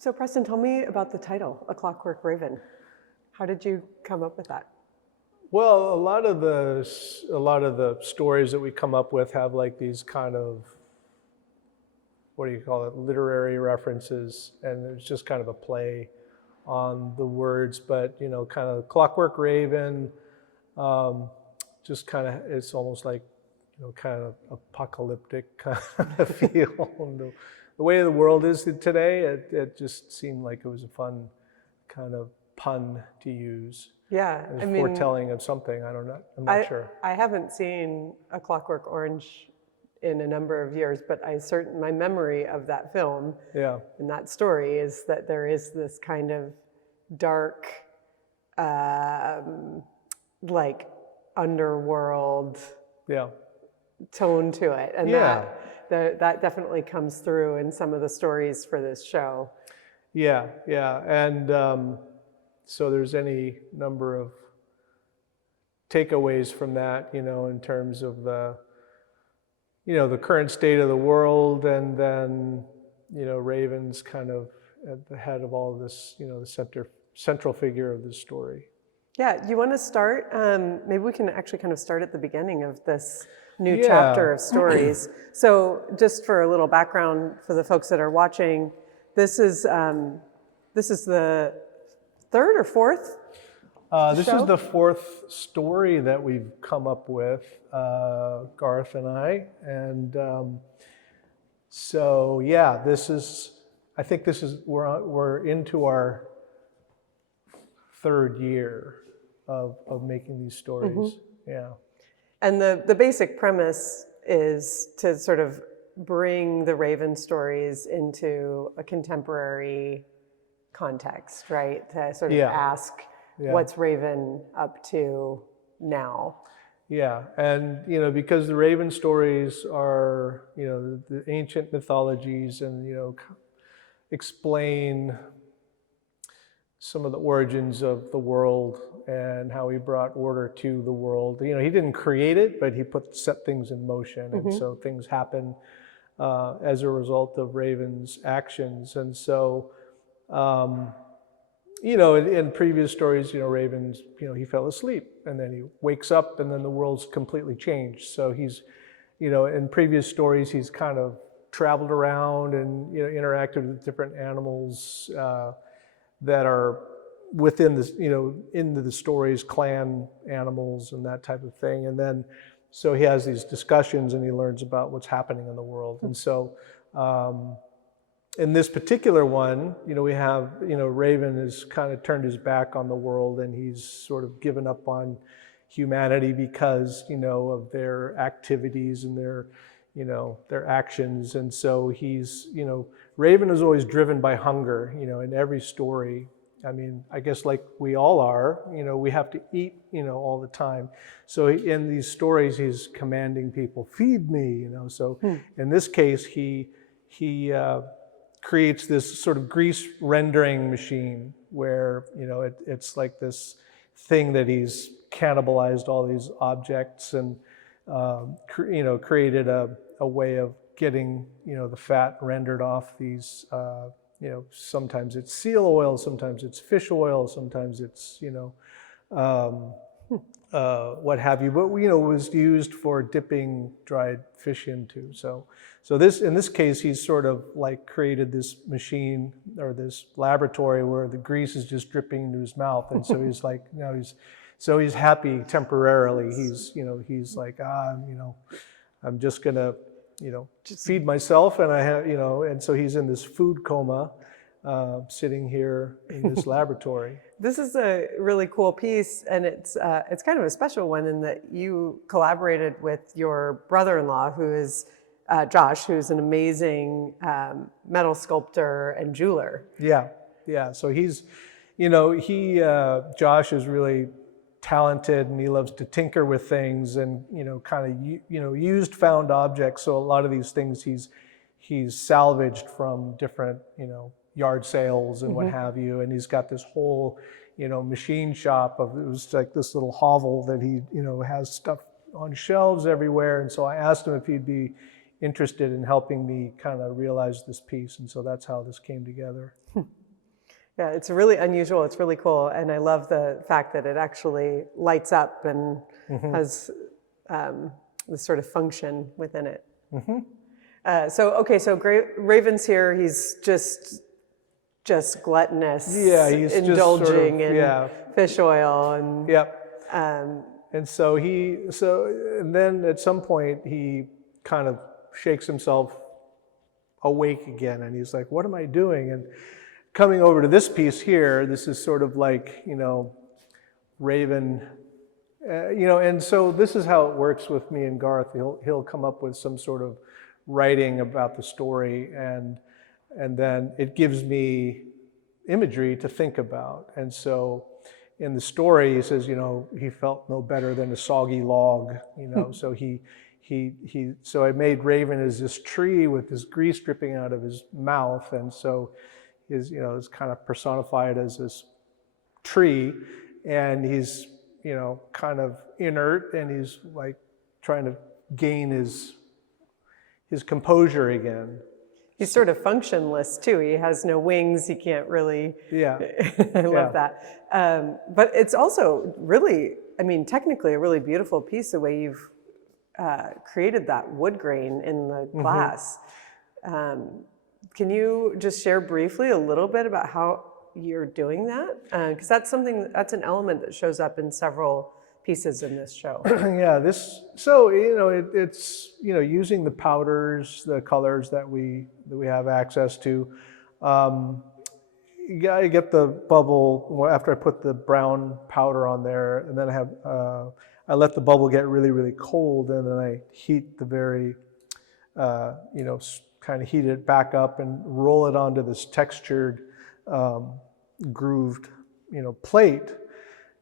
So Preston, tell me about the title, A Clockwork Raven. How did you come up with that? Well, a lot of the stories that we come up with have like these kind of, what do you call it, literary references, and it's just kind of a play on the words. But kind of Clockwork Raven, just kind of, it's almost like kind of apocalyptic kind of feel. The way the world is today, it just seemed like it was a fun kind of pun to use. Yeah, As foretelling of something. I don't know. I'm not sure. I haven't seen A Clockwork Orange in a number of years, but my memory of that film and that story is that there is this kind of dark, like underworld tone to it, and that definitely comes through in some of the stories for this show. Yeah, and so there's any number of takeaways from that, in terms of the current state of the world, and then Raven's kind of at the head of all of this, the central figure of this story. Yeah, you want to start? Maybe we can actually kind of start at the beginning of this new chapter of stories. So, just for a little background for the folks that are watching, this is the third or fourth. This is the fourth story that we've come up with, Garth and I, and so I think we're into our third year of making these stories. Mm-hmm. Yeah. And the basic premise is to sort of bring the Raven stories into a contemporary context, right? To sort of ask, what's Raven up to now? Yeah, and because the Raven stories are the ancient mythologies, and explain some of the origins of the world and how he brought order to the world. He didn't create it, but he set things in motion, and so things happen as a result of Raven's actions. And so, in previous stories, Raven's, he fell asleep and then he wakes up and then the world's completely changed. So he's, in previous stories, he's kind of traveled around and, interacted with different animals that are within this, into the stories, clan animals and that type of thing. And then, so he has these discussions and he learns about what's happening in the world. And so, in this particular one, we have, Raven has kind of turned his back on the world, and he's sort of given up on humanity because, of their activities and their actions. And so he's, Raven is always driven by hunger, in every story. I mean, I guess like we all are, we have to eat, all the time. So in these stories, he's commanding people, feed me, So in this case, he creates this sort of grease rendering machine where, it's like this thing that he's cannibalized all these objects and, created a way of getting, the fat rendered off these, sometimes it's seal oil, sometimes it's fish oil, sometimes it's, what have you, but was used for dipping dried fish into. So this, in this case, he's sort of like created this machine or this laboratory where the grease is just dripping into his mouth, and so he's like, he's happy temporarily. He's like, I'm just gonna, feed myself, and I have, and so he's in this food coma, sitting here in this laboratory. This is a really cool piece, and it's kind of a special one in that you collaborated with your brother-in-law, who is Josh, who's an amazing metal sculptor and jeweler. Yeah. So he's, Josh is really talented, and he loves to tinker with things and, kind of, used found objects. So a lot of these things he's salvaged from different, yard sales and what have you. And he's got this whole, machine shop it was like this little hovel that he, has stuff on shelves everywhere. And so I asked him if he'd be interested in helping me kind of realize this piece, and so that's how this came together. Yeah, it's really unusual. It's really cool, and I love the fact that it actually lights up and has this sort of function within it. So Raven's here. He's just gluttonous. Yeah, he's indulging just sort of, in fish oil and. Yep. And so and then at some point he kind of shakes himself awake again, and he's like, "What am I doing?" And coming over to this piece here, this is sort of like, Raven, and so this is how it works with me and Garth. He'll come up with some sort of writing about the story, and then it gives me imagery to think about. And so in the story, he says, he felt no better than a soggy log, so so I made Raven as this tree with this grease dripping out of his mouth, and so is kind of personified as this tree, and he's kind of inert, and he's like trying to gain his composure again. He's sort of functionless too. He has no wings. He can't really. Yeah. I love that. But it's also really, technically a really beautiful piece, the way you've created that wood grain in the glass. Can you just share briefly a little bit about how you're doing that? Because that's an element that shows up in several pieces in this show. Yeah, it's using the powders, the colors that we have access to. You gotta get the bubble after I put the brown powder on there, and then I let the bubble get really, really cold, and then I heat the very, kind of heat it back up and roll it onto this textured, grooved, plate.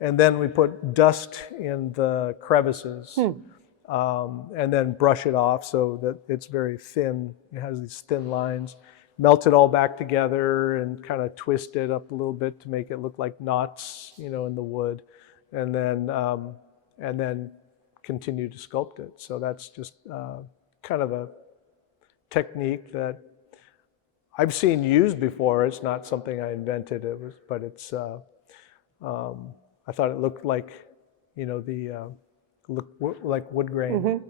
And then we put dust in the crevices, and then brush it off so that it's very thin. It has these thin lines. Melt it all back together and kind of twist it up a little bit to make it look like knots, in the wood, and then continue to sculpt it. So that's just kind of a technique that I've seen used before. It's not something I invented. But it's. I thought it looked like, like wood grain.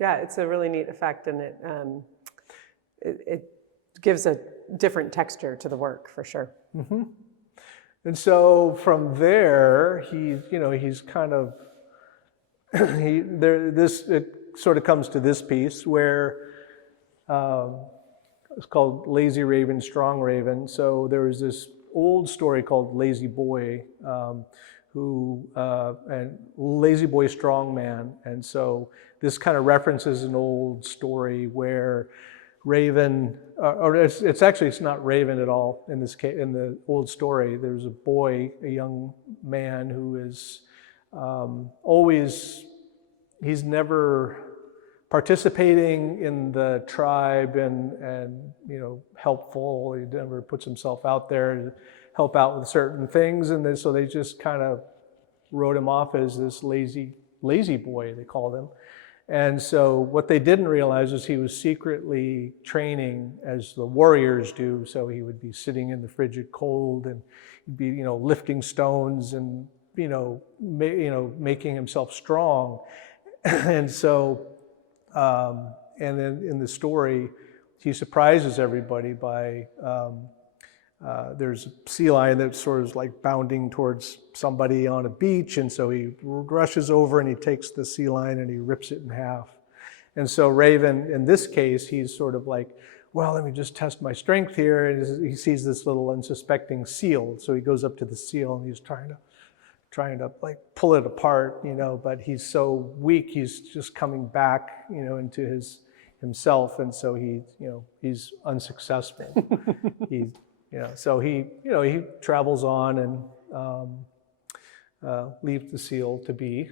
Yeah, it's a really neat effect, and it gives a different texture to the work for sure. And so from there, he's kind of it sort of comes to this piece where it's called Lazy Raven, Strong Raven. So there was this old story called Lazy Boy, and Lazy Boy, Strong Man. And so this kind of references an old story where Raven, it's not Raven at all in this case. In the old story, there's a boy, a young man who is he's never participating in the tribe and helpful. He never puts himself out there to help out with certain things, and so they just kind of wrote him off as this lazy boy, they called him. And so what they didn't realize is he was secretly training as the warriors do. So he would be sitting in the frigid cold, and he'd be lifting stones and making himself strong. And so and then in the story, he surprises everybody by there's a sea lion that's sort of like bounding towards somebody on a beach, and so he rushes over and he takes the sea lion and he rips it in half. And so Raven, in this case, he's sort of like, well, let me just test my strength here, and he sees this little unsuspecting seal, so he goes up to the seal and he's trying to like pull it apart, but he's so weak, he's just coming back, into himself, and so he's unsuccessful. So he travels on and leaves the seal to be.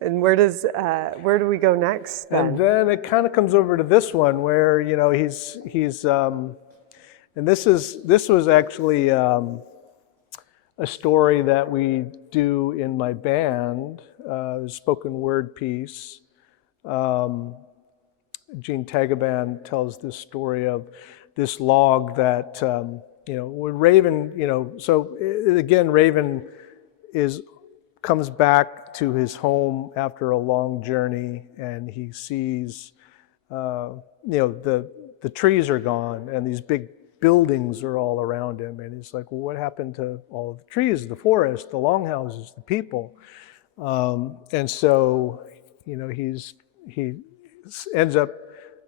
And where do we go next then? And then it kind of comes over to this one where he's and this was actually a story that we do in my band, a spoken word piece. Gene Tagaban tells this story of this log that, when Raven, so again, Raven comes back to his home after a long journey, and he sees, the trees are gone and these big buildings are all around him, and he's like, well, what happened to all of the trees, the forest, the longhouses, the people? And so, he ends up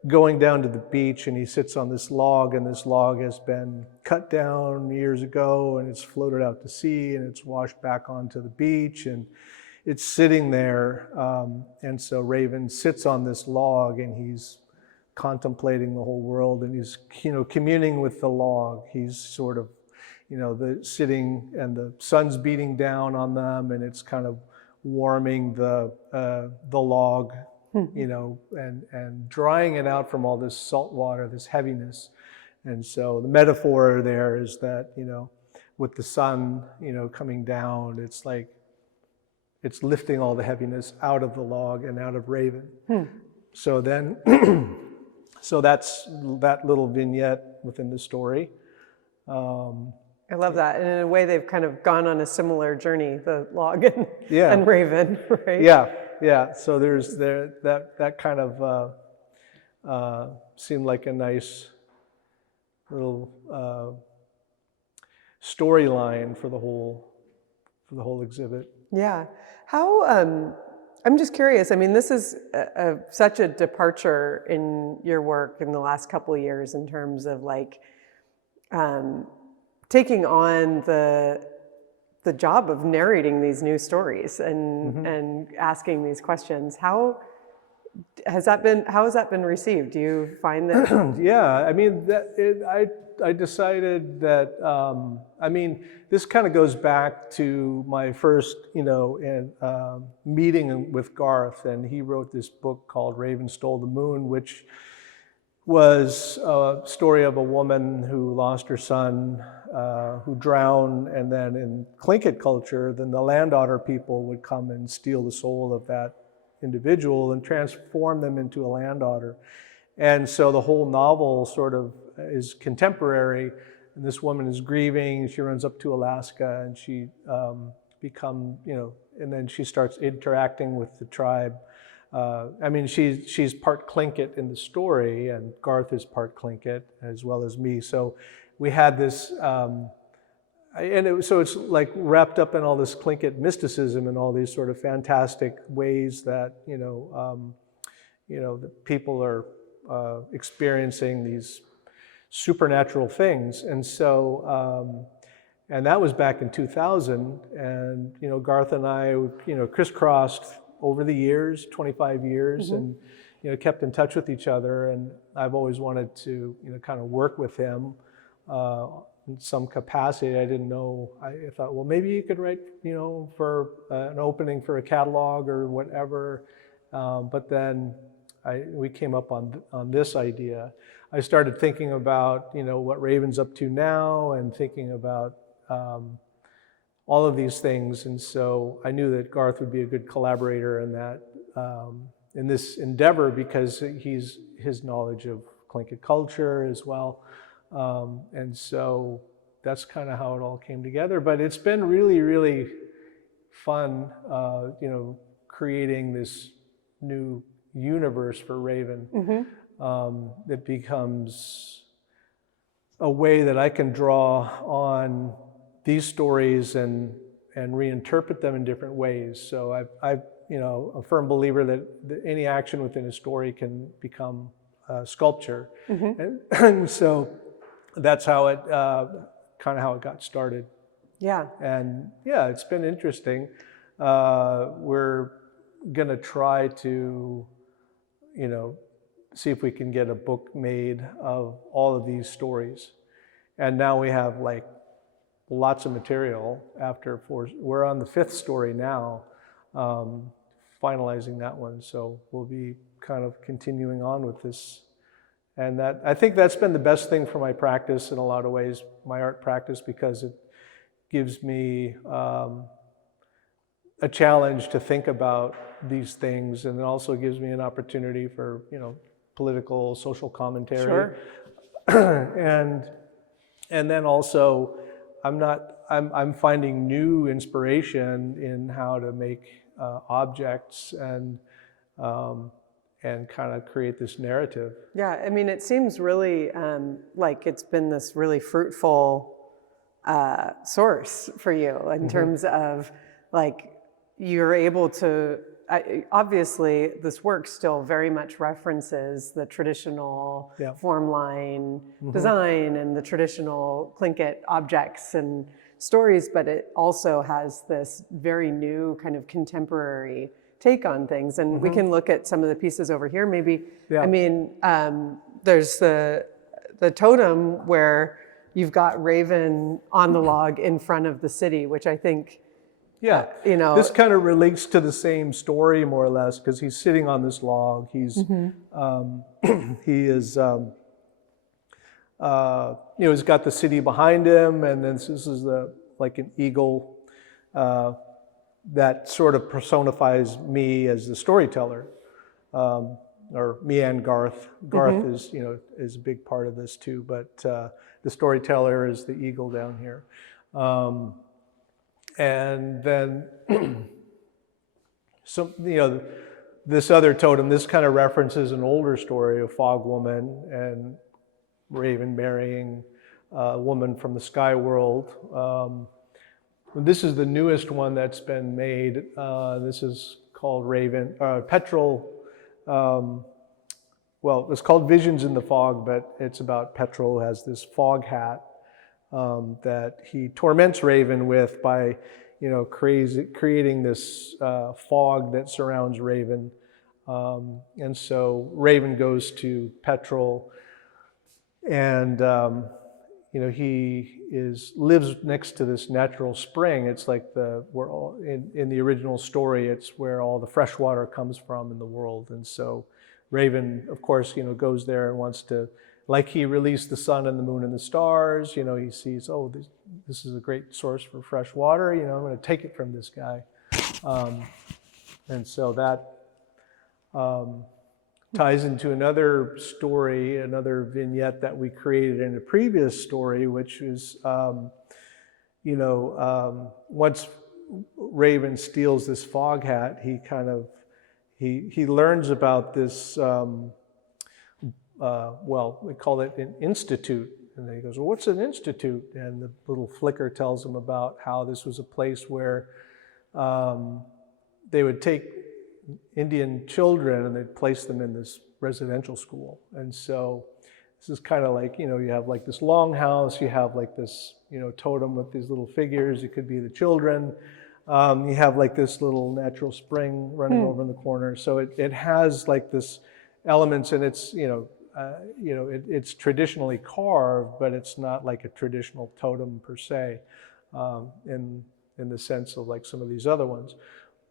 going down to the beach, and he sits on this log, and this log has been cut down years ago, and it's floated out to sea, and it's washed back onto the beach, and it's sitting there. And so Raven sits on this log, and he's contemplating the whole world, and he's communing with the log. He's sort of sitting, and the sun's beating down on them, and it's kind of warming the log, and drying it out from all this salt water, this heaviness. And so the metaphor there is that, with the sun, coming down, it's like it's lifting all the heaviness out of the log and out of Raven. So then, so that's that little vignette within the story. I love that. And in a way, they've kind of gone on a similar journey, the log and Raven, right? Yeah. So there's that kind of seemed like a nice little storyline for the whole exhibit. Yeah. How? I'm just curious. I mean, this is such a departure in your work in the last couple of years in terms of like taking on the job of narrating these new stories and asking these questions. How has that been received? Do you find that? Yeah, I mean, I decided that, this kind of goes back to my first, meeting with Garth, and he wrote this book called Raven Stole the Moon, which was a story of a woman who lost her son, who drowned, and then in Tlingit culture, then the land otter people would come and steal the soul of that individual and transform them into a land otter. And so the whole novel sort of is contemporary, and this woman is grieving. She runs up to Alaska, and she and then she starts interacting with the tribe. She's part Tlingit in the story, and Garth is part Tlingit as well as me. So we had this, so it's like wrapped up in all this Tlingit mysticism and all these sort of fantastic ways that the people are experiencing these supernatural things. And so, and that was back in 2000, and Garth and I, crisscrossed over the years, 25 years, and kept in touch with each other. And I've always wanted to kind of work with him in some capacity. I didn't know. I thought, well, maybe you could write for an opening for a catalog or whatever. But then we came up on this idea. I started thinking about what Raven's up to now, and thinking about all of these things, and so I knew that Garth would be a good collaborator in that, in this endeavor, because his knowledge of Tlingit culture as well, and so that's kind of how it all came together. But it's been really, really fun, creating this new universe for Raven that becomes a way that I can draw on these stories and reinterpret them in different ways. So I'm a firm believer that any action within a story can become sculpture, and so that's how it kind of how it got started. Yeah. And yeah, it's been interesting. We're gonna try to, see if we can get a book made of all of these stories, and now we have like lots of material we're on the 5th story now, finalizing that one. So we'll be kind of continuing on with this. And I think that's been the best thing for my practice in a lot of ways, my art practice, because gives me a challenge to think about these things, and it also gives me an opportunity for, political, social commentary. Sure. And then also, I'm finding new inspiration in how to make objects and kind of create this narrative. Yeah, I mean, it seems really like it's been this really fruitful source for you in terms of like you're able to, obviously this work still very much references the traditional form line design and the traditional Tlingit objects and stories, but it also has this very new kind of contemporary take on things. And we can look at some of the pieces over here maybe. I mean, there's the totem where you've got Raven on the log in front of the city, which I think, this kind of relates to the same story more or less, because he's sitting on this log. He's he is he's got the city behind him, and then this is like an eagle that sort of personifies me as the storyteller, or me and Garth. Garth is a big part of this too, but the storyteller is the eagle down here. And then, this other totem, this kind of references an older story of Fog Woman and Raven marrying a woman from the sky world. This is the newest one that's been made. This is called Petrel. Well, it's called Visions in the Fog, but it's about Petrel, who has this fog hat that he torments Raven with by, creating this fog that surrounds Raven. And so Raven goes to Petrel, and he lives next to this natural spring. It's like in the original story, it's where all the fresh water comes from in the world. And so Raven, of course, goes there and wants to, like he released the sun and the moon and the stars, he sees, this is a great source for fresh water, I'm going to take it from this guy. And so that ties into another story, another vignette that we created in a previous story, which is, once Raven steals this fog hat, he learns about this, we call it an institute. And then he goes, well, what's an institute? And the little flicker tells him about how this was a place where they would take Indian children and they'd place them in this residential school. And so this is kind of like, you have like this longhouse, you have like this, totem with these little figures. It could be the children. You have like this little natural spring running over in the corner. So it has like this elements, and it's, it's traditionally carved, but it's not like a traditional totem per se, in the sense of like some of these other ones.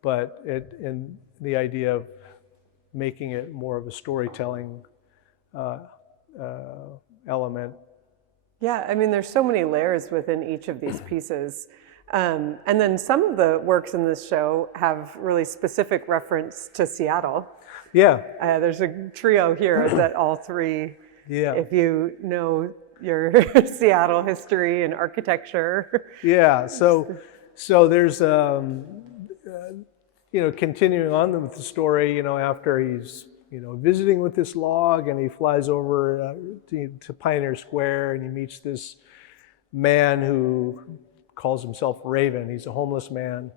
But in the idea of making it more of a storytelling element. Yeah, I mean, there's so many layers within each of these pieces. And then some of the works in this show have really specific reference to Seattle. Yeah. There's a trio here that all three, if you know your Seattle history and architecture. Yeah, so there's, continuing on with the story, after he's, visiting with this log, and he flies over to Pioneer Square, and he meets this man who calls himself Raven. He's a homeless man.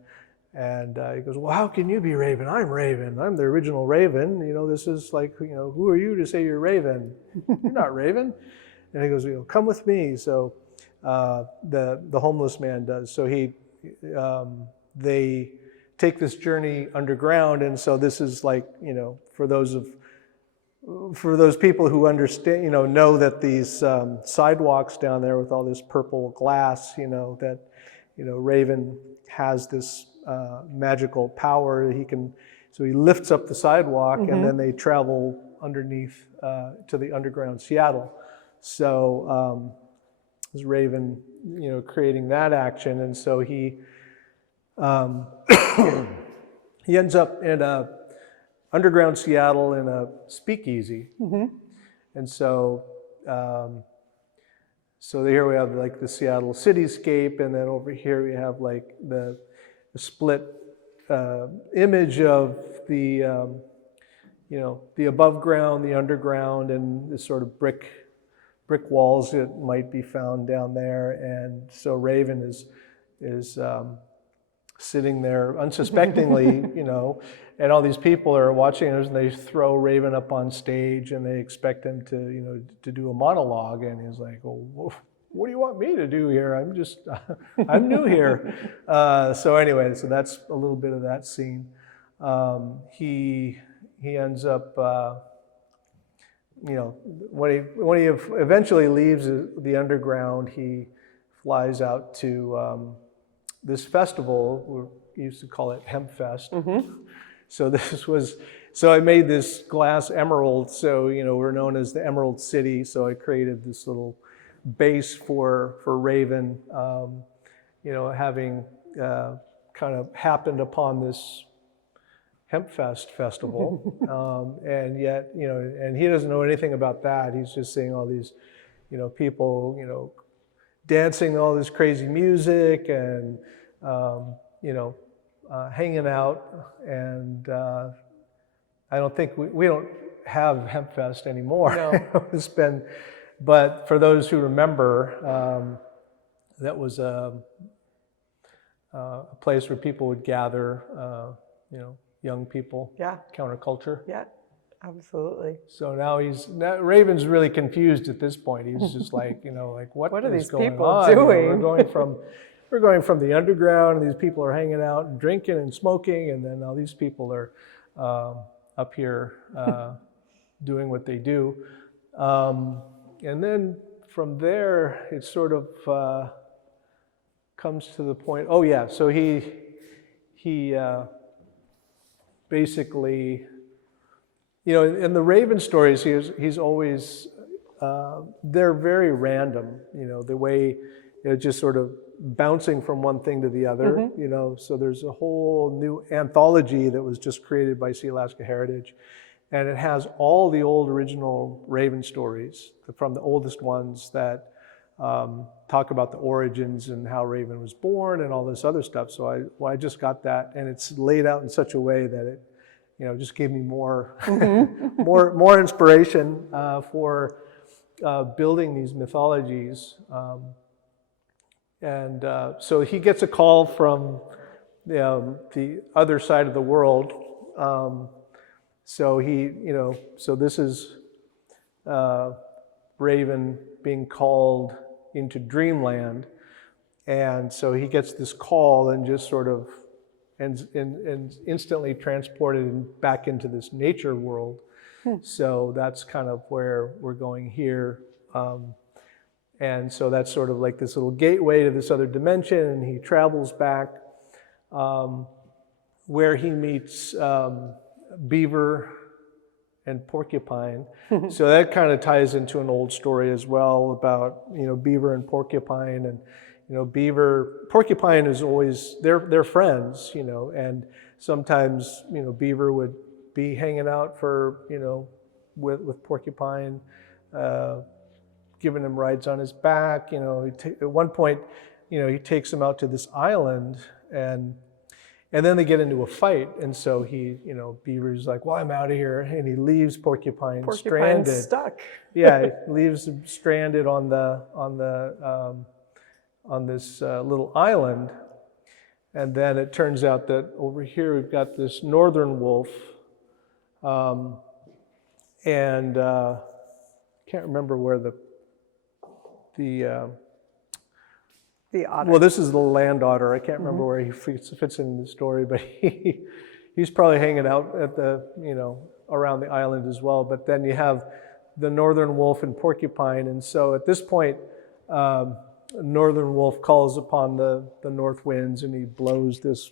And he goes, well, how can you be Raven? I'm Raven. I'm the original Raven. This is like, who are you to say you're Raven? You're not Raven. And he goes, come with me. So the homeless man does. So they take this journey underground. And so this is like, for those people who understand, know that these sidewalks down there with all this purple glass, that, Raven has this magical power. So he lifts up the sidewalk, and then they travel underneath to the underground Seattle. So Raven, creating that action. And so he he ends up in a underground Seattle in a speakeasy. And so so here we have like the Seattle cityscape, and then over here we have like the split image of the the above ground, the underground, and the sort of brick walls that might be found down there. And so Raven is sitting there unsuspectingly, and all these people are watching us, and they throw Raven up on stage, and they expect him to to do a monologue, and he's like, "Oh, what do you want me to do here? I'm new here." So anyway, so that's a little bit of that scene. He ends up, when he eventually leaves the underground, he flies out to this festival. We used to call it Hemp Fest. So I made this glass emerald. So we're known as the Emerald City. So I created this little base for Raven, having kind of happened upon this Hemp Fest festival, and yet and he doesn't know anything about that. He's just seeing all these people dancing all this crazy music and hanging out. And I don't think we don't have Hemp Fest anymore. No. It's been, but for those who remember, that was a place where people would gather, young people, counterculture. Yeah, absolutely. So now Raven's really confused at this point. He's just like, what are is these going people on? doing? We're going from the underground, and these people are hanging out and drinking and smoking, and then all these people are up here doing what they do. And then from there, it sort of comes to the point. Oh yeah, so he basically, in the Raven stories, he's always they're very random. The way just sort of bouncing from one thing to the other. So there's a whole new anthology that was just created by Sealaska Heritage. And it has all the old original Raven stories, from the oldest ones that talk about the origins and how Raven was born and all this other stuff. So I just got that, and it's laid out in such a way that it just gave me more more inspiration for building these mythologies. And so he gets a call from the other side of the world. So so this is Raven being called into dreamland, and so he gets this call and just sort of and instantly transported back into this nature world. So that's kind of where we're going here. And so that's sort of like this little gateway to this other dimension, and he travels back where he meets beaver and porcupine. So that kind of ties into an old story as well about beaver and porcupine. And porcupine is always they're friends, and sometimes beaver would be hanging out for with porcupine, giving him rides on his back. At one point, he takes him out to this island, and then they get into a fight, and so Beaver's like, "Well, I'm out of here," and he leaves Porcupine stranded. Stuck. Yeah, he leaves him stranded on this little island, and then it turns out that over here we've got this northern wolf, and can't remember where the otter. Well, this is the land otter. I can't remember where he fits in the story, but he's probably hanging out at the around the island as well. But then you have the northern wolf and porcupine, and so at this point, northern wolf calls upon the north winds, and he blows this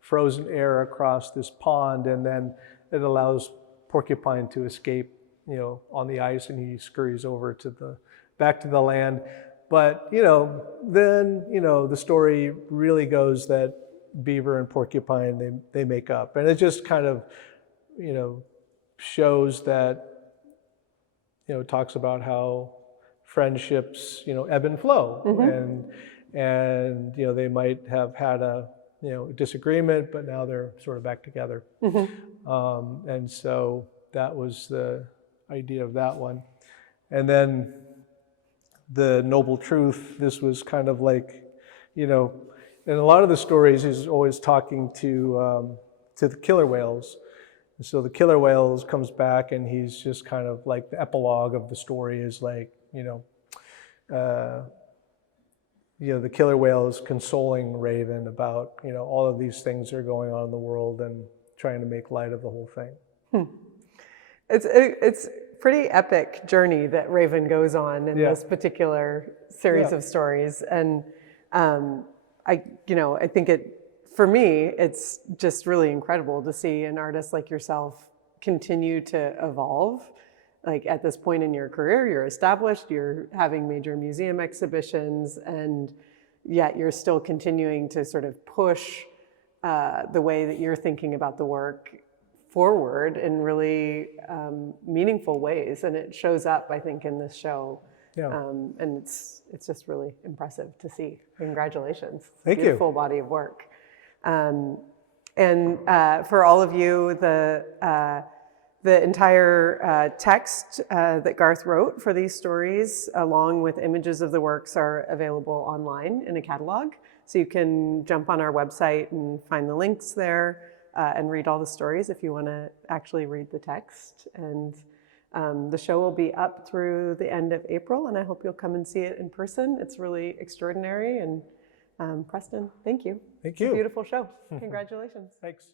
frozen air across this pond, and then it allows porcupine to escape on the ice, and he scurries over back to the land. But, then, the story really goes that beaver and porcupine, they make up. And it just kind of, shows that, talks about how friendships, ebb and flow. And they might have had a, disagreement, but now they're sort of back together. And so that was the idea of that one. And then the noble truth, this was kind of like, in a lot of the stories, he's always talking to the killer whales. And so the killer whales comes back, and he's just kind of like the epilogue of the story is like, the killer whale is consoling Raven about, all of these things that are going on in the world and trying to make light of the whole thing. It's pretty epic journey that Raven goes on in this particular series of stories. And I think for me, it's just really incredible to see an artist like yourself continue to evolve. Like at this point in your career, you're established, you're having major museum exhibitions, and yet you're still continuing to sort of push the way that you're thinking about the work forward in really meaningful ways. And it shows up, I think, in this show. And it's just really impressive to see. Congratulations. Thank you. Beautiful body of work. And for all of you, the entire text that Garth wrote for these stories, along with images of the works, are available online in a catalog. So you can jump on our website and find the links there and read all the stories if you want to actually read the text. And the show will be up through the end of April, and I hope you'll come and see it in person. It's really extraordinary. And Preston, thank you. Thank you. It's a beautiful show. Congratulations. Thanks.